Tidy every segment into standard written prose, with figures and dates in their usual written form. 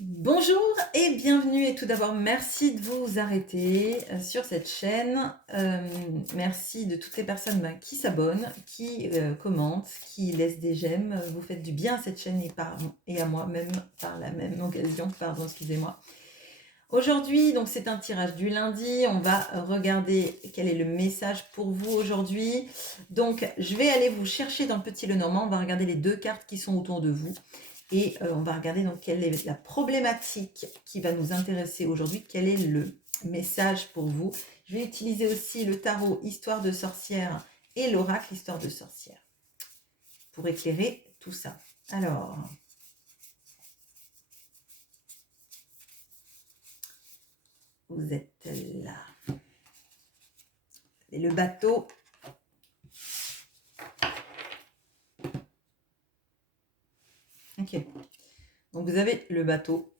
Bonjour et bienvenue et tout d'abord merci de vous arrêter sur cette chaîne. Merci de toutes les personnes qui s'abonnent, qui commentent, qui laissent des j'aime. Vous faites du bien à cette chaîne et à moi même par la même occasion. Pardon, excusez-moi. Aujourd'hui, donc c'est un tirage du lundi. On va regarder quel est le message pour vous aujourd'hui. Donc je vais aller vous chercher dans le petit Lenormand. On va regarder les deux cartes qui sont autour de vous. Et on va regarder donc quelle est la problématique qui va nous intéresser aujourd'hui, quel est le message pour vous. Je vais utiliser aussi le tarot Histoire de sorcière et l'oracle Histoire de sorcière pour éclairer tout ça. Alors, vous êtes là. Et le bateau. Ok. Donc vous avez le bateau.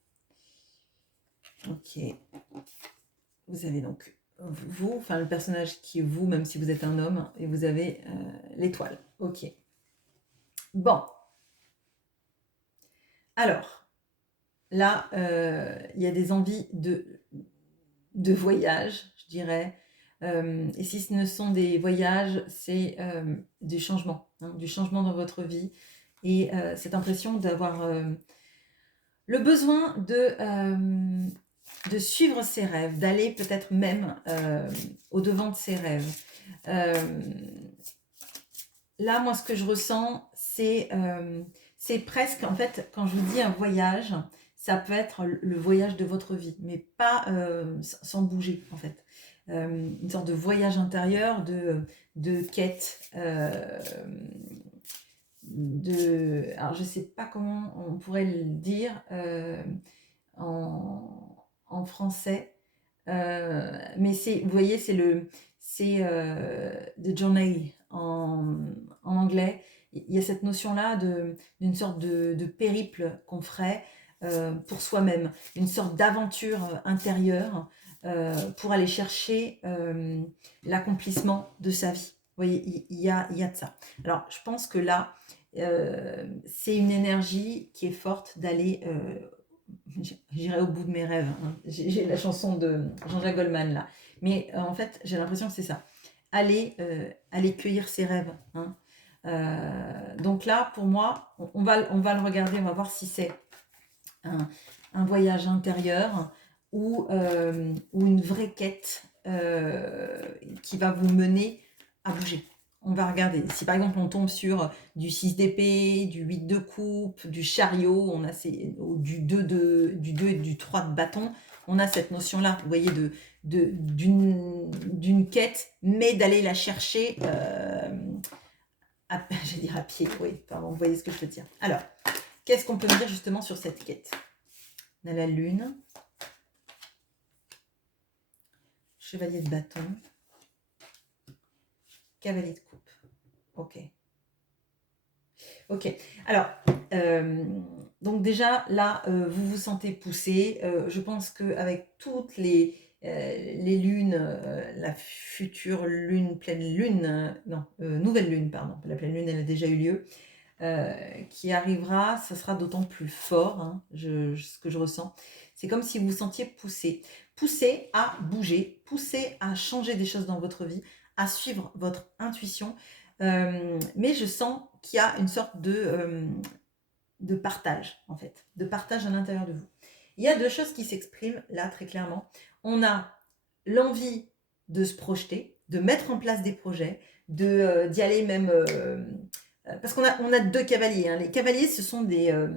Ok. Vous avez donc vous, enfin le personnage qui est vous, même si vous êtes un homme, et vous avez l'étoile. Ok. Bon. Alors, là, il y a des envies de voyage, je dirais. Et si ce ne sont des voyages, c'est du changement dans votre vie. Et cette impression d'avoir le besoin de suivre ses rêves, d'aller peut-être même au-devant de ses rêves. Là, moi, ce que je ressens, c'est presque, en fait, quand je vous dis un voyage, ça peut être le voyage de votre vie, mais pas sans bouger, en fait. Une sorte de voyage intérieur, de quête, alors je sais pas comment on pourrait le dire en français, mais c'est, vous voyez, c'est the journey en anglais. Il y a cette notion-là d'une sorte de périple qu'on ferait pour soi-même, une sorte d'aventure intérieure pour aller chercher l'accomplissement de sa vie. Vous voyez, il y a de ça. Alors, je pense que là, c'est une énergie qui est forte d'aller, j'irai au bout de mes rêves. Hein. J'ai la chanson de Jean-Jacques Goldman là. Mais en fait, j'ai l'impression que c'est ça. Aller cueillir ses rêves. Hein. Donc là, pour moi, on va le regarder, on va voir si c'est un voyage intérieur ou une vraie quête qui va vous mener à bouger. On va regarder. Si par exemple on tombe sur du 6 d'épée, du 8 de coupe, du chariot, on a du 2 et du 3 de bâton, on a cette notion-là, vous voyez, d'une quête, mais d'aller la chercher, j'allais dire à pied, oui, pardon, vous voyez ce que je veux dire. Alors, qu'est-ce qu'on peut me dire justement sur cette quête? On a la lune, chevalier de bâton, cavalier de coupe. Ok. Ok. Alors, donc déjà, là, vous vous sentez poussé. Je pense qu'avec toutes les lunes, la future lune, pleine lune, non, nouvelle lune, pardon, la pleine lune, elle a déjà eu lieu, qui arrivera, ça sera d'autant plus fort, hein, ce que je ressens. C'est comme si vous vous sentiez poussé à bouger, poussé à changer des choses dans votre vie, à suivre votre intuition. Mais je sens qu'il y a une sorte de partage, en fait, de partage à l'intérieur de vous. Il y a deux choses qui s'expriment là très clairement. On a l'envie de se projeter, de mettre en place des projets, d'y aller même parce qu'on a deux cavaliers. Hein. Les cavaliers, ce sont euh,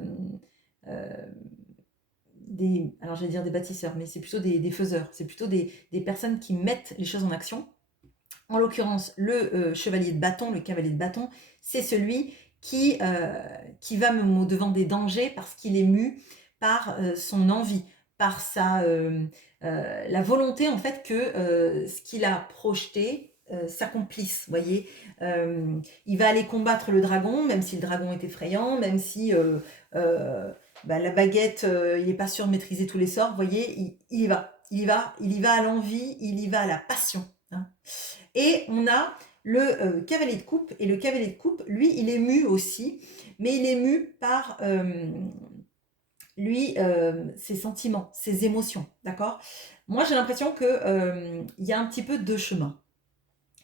alors j'allais dire des bâtisseurs, mais c'est plutôt des faiseurs. C'est plutôt des personnes qui mettent les choses en action. En l'occurrence, le chevalier de bâton, le cavalier de bâton, c'est celui qui va même au-devant des dangers parce qu'il est mu par son envie, par la volonté en fait que ce qu'il a projeté s'accomplisse, voyez. Il va aller combattre le dragon, même si le dragon est effrayant, même si la baguette, il n'est pas sûr de maîtriser tous les sorts, voyez, il y va. Il y va à l'envie, il y va à la passion. Hein. Et on a le cavalier de coupe, et le cavalier de coupe, lui, il est mu aussi, mais il est mu par lui, ses sentiments, ses émotions, d'accord? Moi, j'ai l'impression que, il y a un petit peu 2 chemins.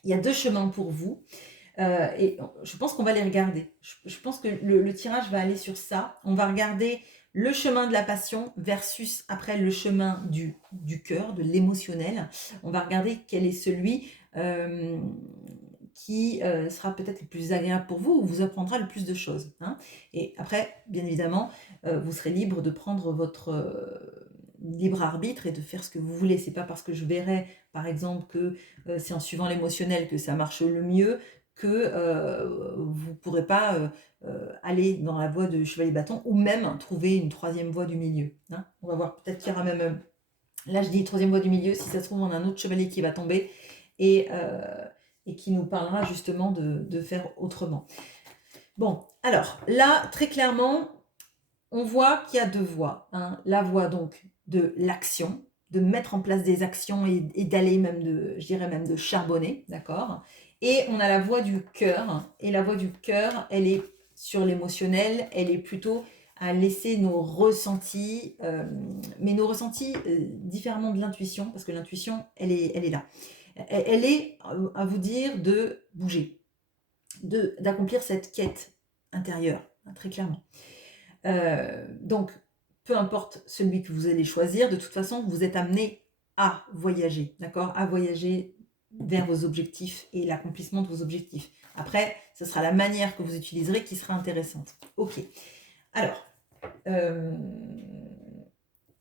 Il y a 2 chemins pour vous, et je pense qu'on va les regarder. Je pense que le tirage va aller sur ça. On va regarder le chemin de la passion versus après le chemin du cœur, de l'émotionnel. On va regarder quel est celui, qui, sera peut-être le plus agréable pour vous ou vous apprendra le plus de choses, hein. Et après, bien évidemment, vous serez libre de prendre votre, libre arbitre et de faire ce que vous voulez. C'est pas parce que je verrai, par exemple, que, c'est en suivant l'émotionnel que ça marche le mieux que, vous pourrez pas, aller dans la voie de chevalier bâton ou même trouver une troisième voie du milieu, hein. On va voir, peut-être qu'il y aura même, là je dis troisième voie du milieu, si ça se trouve on a un autre chevalier qui va tomber et qui nous parlera justement de faire autrement. Bon, alors là, très clairement, on voit qu'il y a 2 voies, hein. La voie donc de l'action, de mettre en place des actions et d'aller même je dirais même de charbonner, d'accord? Et on a la voie du cœur, et la voie du cœur, elle est sur l'émotionnel, elle est plutôt à laisser nos ressentis, mais nos ressentis, différemment de l'intuition, parce que l'intuition, elle est là. Elle est, à vous dire de bouger, d'accomplir cette quête intérieure, hein, très clairement. Donc, peu importe celui que vous allez choisir, de toute façon, vous êtes amené à voyager, d'accord? À voyager vers vos objectifs et l'accomplissement de vos objectifs. Après, ce sera la manière que vous utiliserez qui sera intéressante. Ok. Alors,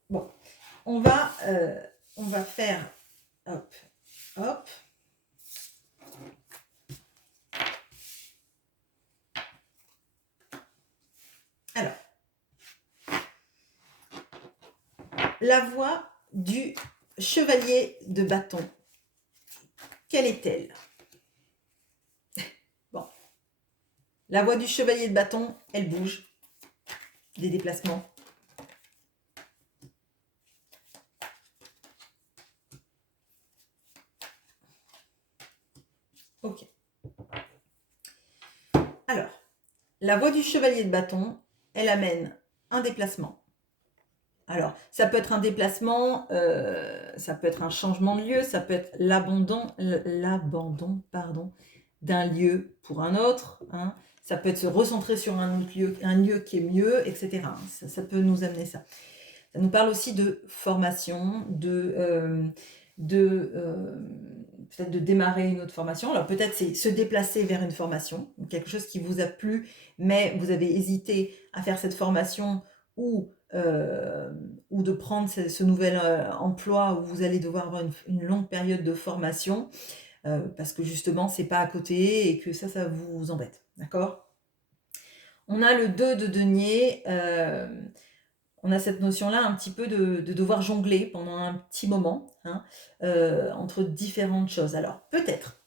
bon, on va faire, hop, hop. Alors, la voix du chevalier de bâton, quelle est-elle? Bon, la voix du chevalier de bâton, elle bouge, des déplacements. Ok. Alors, la voie du chevalier de bâton, elle amène un déplacement. Alors, ça peut être un déplacement, ça peut être un changement de lieu, ça peut être l'abandon, pardon, d'un lieu pour un autre, hein. Ça peut être se recentrer sur un autre lieu, un lieu qui est mieux, etc. Ça peut nous amener ça. Ça nous parle aussi de formation, peut-être de démarrer une autre formation. Alors peut-être c'est se déplacer vers une formation, quelque chose qui vous a plu, mais vous avez hésité à faire cette formation ou, de prendre ce nouvel emploi où vous allez devoir avoir une longue période de formation, parce que justement c'est pas à côté et que ça vous embête. D'accord? On a le 2 de denier. On a cette notion-là un petit peu de devoir jongler pendant un petit moment, hein, entre différentes choses. Alors peut-être,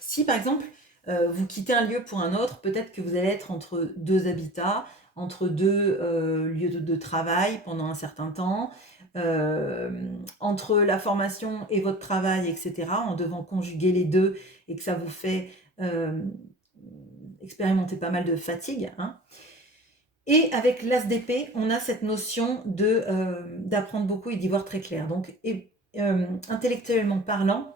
si par exemple vous quittez un lieu pour un autre, peut-être que vous allez être entre 2 habitats, entre 2 lieux de travail pendant un certain temps, entre la formation et votre travail, etc., en devant conjuguer les 2 et que ça vous fait expérimenter pas mal de fatigue, hein. Et avec l'as d'épée, on a cette notion d'apprendre beaucoup et d'y voir très clair. Donc, intellectuellement parlant,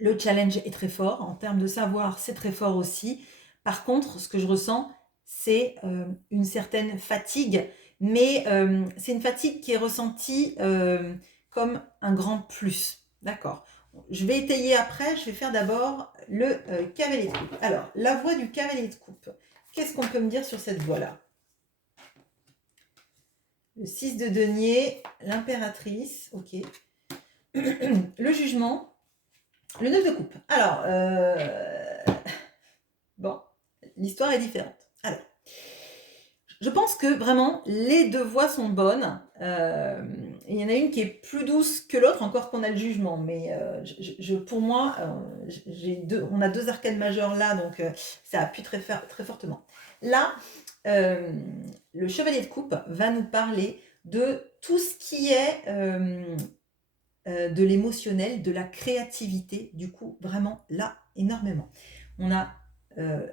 le challenge est très fort. En termes de savoir, c'est très fort aussi. Par contre, ce que je ressens, c'est une certaine fatigue, mais c'est une fatigue qui est ressentie comme un grand plus. D'accord. Je vais étayer après, je vais faire d'abord le cavalier de coupe. Alors, la voix du cavalier de coupe. Qu'est-ce qu'on peut me dire sur cette voix-là? Le 6 de denier, l'impératrice, ok. Le jugement, le 9 de coupe. Alors, bon, l'histoire est différente. Alors, je pense que vraiment, les 2 voix sont bonnes. Il y en a une qui est plus douce que l'autre, encore qu'on a le jugement. Mais pour moi, on a 2 arcanes majeures là, donc ça appuie très, très fortement. Là, le chevalier de coupe va nous parler de tout ce qui est de l'émotionnel, de la créativité, du coup, vraiment là, énormément. On a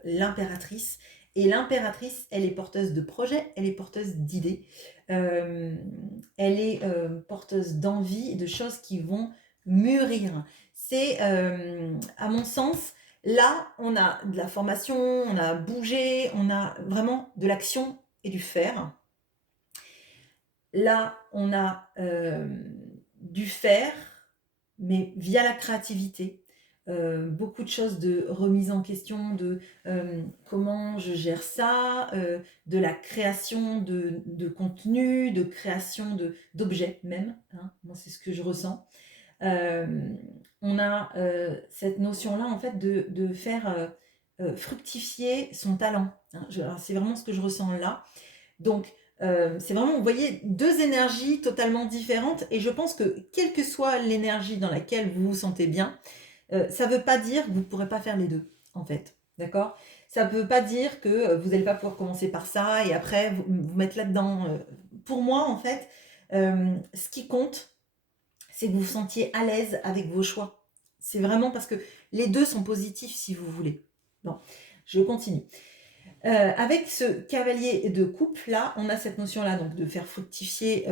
l'impératrice Et l'impératrice, elle est porteuse de projets, elle est porteuse d'idées, elle est porteuse d'envie et de choses qui vont mûrir. C'est, à mon sens, là, on a de la formation, on a bougé, on a vraiment de l'action et du faire. Là, on a du faire, mais via la créativité. Beaucoup de choses de remise en question de comment je gère ça, de la création de contenu, de création d'objets même, hein. Moi, c'est ce que je ressens. Euh, on a cette notion-là, en fait, de faire fructifier son talent, hein. Alors, c'est vraiment ce que je ressens là. Donc, c'est vraiment, vous voyez, deux énergies totalement différentes. Et je pense que, quelle que soit l'énergie dans laquelle vous vous sentez bien, ça ne veut pas dire que vous ne pourrez pas faire les deux, en fait. D'accord? Ça ne veut pas dire que vous n'allez pas pouvoir commencer par ça et après vous mettre là-dedans. Pour moi, en fait, ce qui compte, c'est que vous vous sentiez à l'aise avec vos choix. C'est vraiment parce que les deux sont positifs si vous voulez. Bon, je continue. Avec ce cavalier de coupe là, on a cette notion là donc de faire fructifier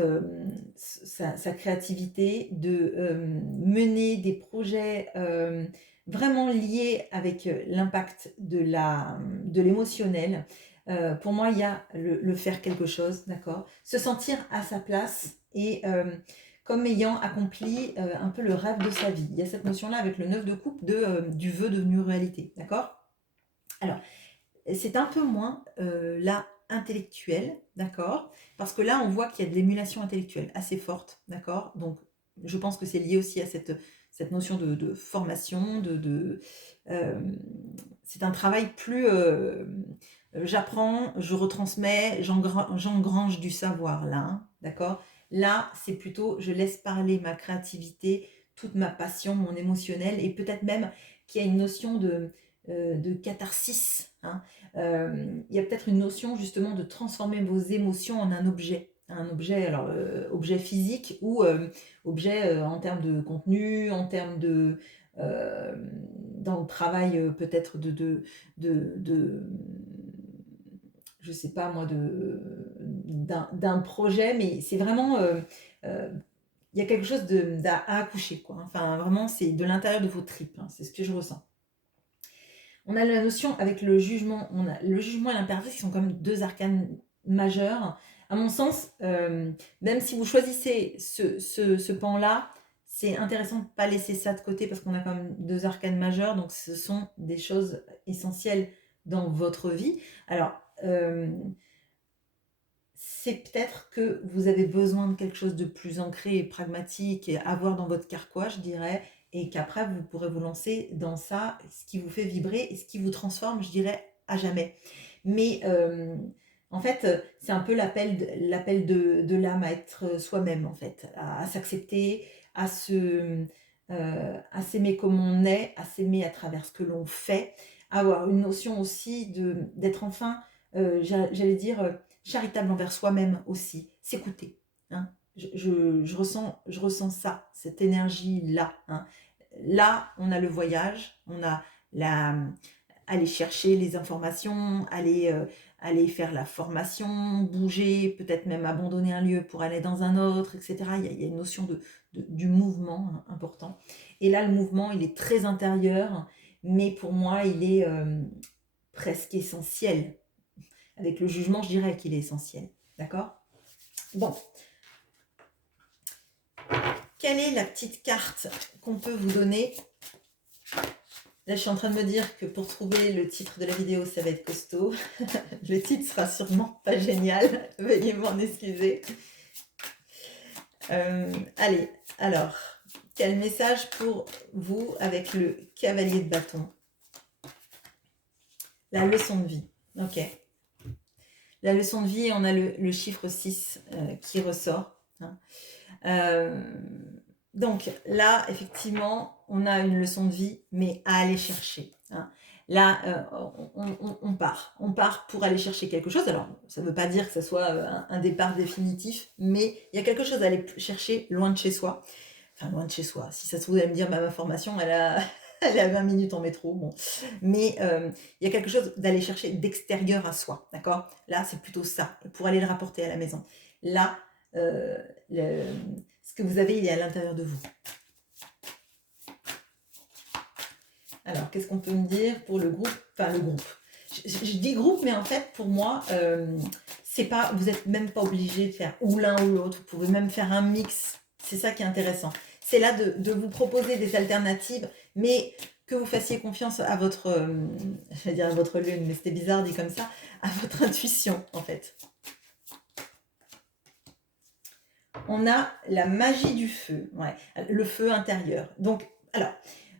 sa créativité, de mener des projets vraiment liés avec l'impact de l'émotionnel. Pour moi, il y a le faire quelque chose, d'accord? Se sentir à sa place et comme ayant accompli un peu le rêve de sa vie. Il y a cette notion-là avec le 9 de coupe du vœu devenu réalité, d'accord? Alors, c'est un peu moins là intellectuel, d'accord? Parce que là, on voit qu'il y a de l'émulation intellectuelle assez forte, d'accord? Donc, je pense que c'est lié aussi à cette notion de formation, euh, c'est un travail plus... j'apprends, je retransmets, j'engrange du savoir là, hein, d'accord? Là, c'est plutôt, je laisse parler ma créativité, toute ma passion, mon émotionnel, et peut-être même qu'il y a une notion de catharsis, hein. Il y a peut-être une notion justement de transformer vos émotions en un objet, alors objet physique ou objet en termes de contenu, en termes euh, dans le travail peut-être de je sais pas moi, d'un projet, mais c'est vraiment, euh, il y a quelque chose à accoucher, quoi. Enfin, vraiment, c'est de l'intérieur de vos tripes, hein, c'est ce que je ressens. On a la notion avec le jugement, on a le jugement et l'impératrice qui sont comme deux arcanes majeurs. À mon sens, même si vous choisissez ce pan-là, c'est intéressant de ne pas laisser ça de côté parce qu'on a quand même deux arcanes majeurs, donc ce sont des choses essentielles dans votre vie. Alors, c'est peut-être que vous avez besoin de quelque chose de plus ancré et pragmatique et à voir dans votre carquois, je dirais, et qu'après vous pourrez vous lancer dans ça, ce qui vous fait vibrer et ce qui vous transforme, je dirais, à jamais. Mais en fait, c'est un peu l'appel de l'âme à être soi-même, en fait, à s'accepter, à s'aimer comme on est, à s'aimer à travers ce que l'on fait, avoir une notion aussi d'être enfin, j'allais dire, charitable envers soi-même aussi, s'écouter, hein. Je ressens ça, cette énergie-là, hein. Là, on a le voyage, on a aller chercher les informations, aller faire la formation, bouger, peut-être même abandonner un lieu pour aller dans un autre, etc. Il y a une notion du mouvement, hein, important. Et là, le mouvement, il est très intérieur, mais pour moi, il est presque essentiel. Avec le jugement, je dirais qu'il est essentiel. D'accord? Bon. Quelle est la petite carte qu'on peut vous donner? Là, je suis en train de me dire que pour trouver le titre de la vidéo, ça va être costaud. Le titre sera sûrement pas génial. Veuillez m'en excuser. Allez, alors, quel message pour vous avec le cavalier de bâton? La leçon de vie. Ok. La leçon de vie, on a le chiffre 6 qui ressort, hein. Donc là, effectivement, on a une leçon de vie, mais à aller chercher, hein. Là, on part. On part pour aller chercher quelque chose. Alors, ça ne veut pas dire que ce soit un départ définitif, mais il y a quelque chose à aller chercher loin de chez soi. Enfin, loin de chez soi. Si ça se trouve, vous allez me dire, bah, ma formation, elle a Elle est à 20 minutes en métro, bon. Mais il y a quelque chose d'aller chercher d'extérieur à soi, d'accord? Là, c'est plutôt ça, pour aller le rapporter à la maison. Là, euh, le- ce que vous avez, il est à l'intérieur de vous. Alors, qu'est-ce qu'on peut me dire pour le groupe? Enfin, le groupe. Je dis groupe, mais en fait, pour moi, c'est pas, vous n'êtes même pas obligé de faire ou l'un ou l'autre. Vous pouvez même faire un mix. C'est ça qui est intéressant. C'est là de vous proposer des alternatives, mais que vous fassiez confiance à votre, je vais dire à votre lune, mais c'était bizarre dit comme ça, à votre intuition, en fait. On a la magie du feu, ouais, le feu intérieur. Donc, alors,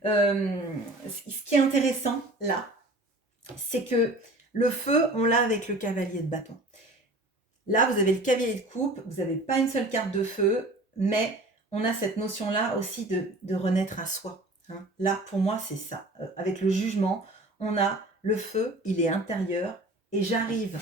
ce qui est intéressant là, c'est que le feu, on l'a avec le cavalier de bâton. Là, vous avez le cavalier de coupe, vous n'avez pas une seule carte de feu, mais on a cette notion-là aussi de renaître à soi, hein. Là, pour moi, c'est ça. Avec le jugement, on a le feu, il est intérieur, et j'arrive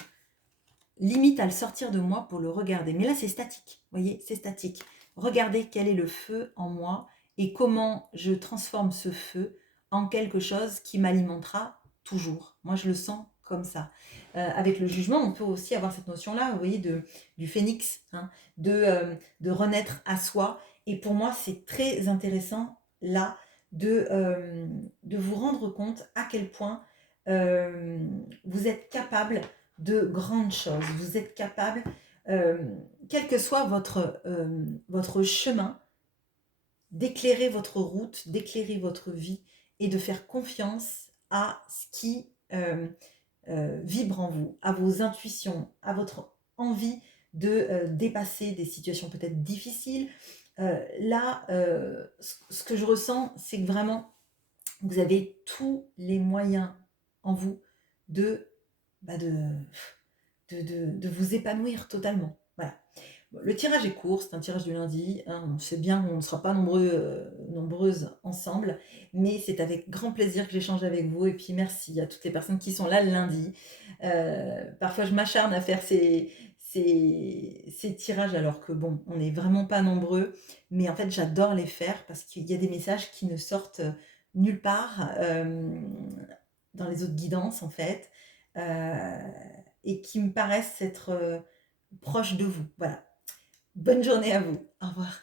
limite à le sortir de moi pour le regarder. Mais là, c'est statique, vous voyez, c'est statique. Regardez quel est le feu en moi et comment je transforme ce feu en quelque chose qui m'alimentera toujours. Moi, je le sens comme ça. Avec le jugement, on peut aussi avoir cette notion-là, vous voyez, du phénix, hein, de renaître à soi. Et pour moi, c'est très intéressant, là, de vous rendre compte à quel point vous êtes capable de grandes choses. Vous êtes capable, quel que soit votre chemin, d'éclairer votre route, d'éclairer votre vie et de faire confiance à ce qui vibre en vous, à vos intuitions, à votre envie de dépasser des situations peut-être difficiles. Là, ce que je ressens, c'est que vraiment, vous avez tous les moyens en vous de, bah de vous épanouir totalement. Voilà. Le tirage est court, c'est un tirage du lundi, hein, on sait bien qu'on ne sera pas nombreuses ensemble, mais c'est avec grand plaisir que j'échange avec vous, et puis merci à toutes les personnes qui sont là le lundi. Parfois je m'acharne à faire ces tirages alors que bon, on n'est vraiment pas nombreux, mais en fait j'adore les faire parce qu'il y a des messages qui ne sortent nulle part dans les autres guidances en fait, euh, et qui me paraissent être proches de vous. Voilà. Bonne journée à vous. Au revoir.